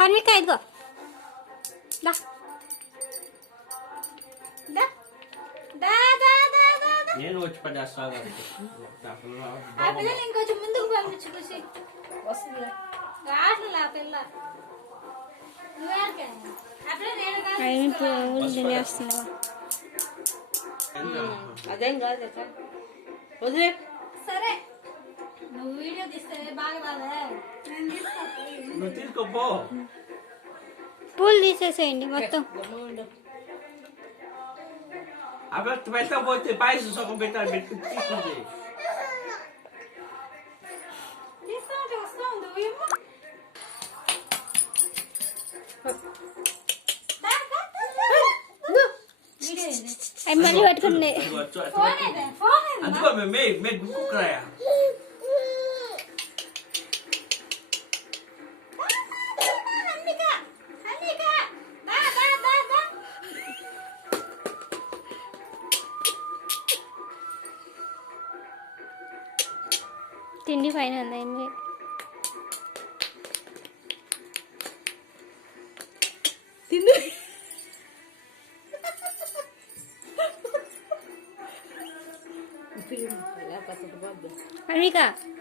Can you get it? Da. Da. Da da da da. Nen watch pada saga. Da pilla. Apple inko chumindu ko amichu kosi. Vasila. Gaasla pilla. Where ga? Apple nen ga. I am playing with the nest now. Hmm. Adeng ga deka. Odre. Dis te de bag banan he? Men dis kon po. No dis kon po? Po li se se yon di, vat kon. Ape, tpe lta po te paye se sok kon bete an, men dis kon de. Dis nan, dis nan, do yon man. Nan, nan, nan, nan. Nan. An, mani wat kon ne. Fone de, fone de. An, di kon men, men kukra ya. Fone. tindih final nih ini. Tindih. Ini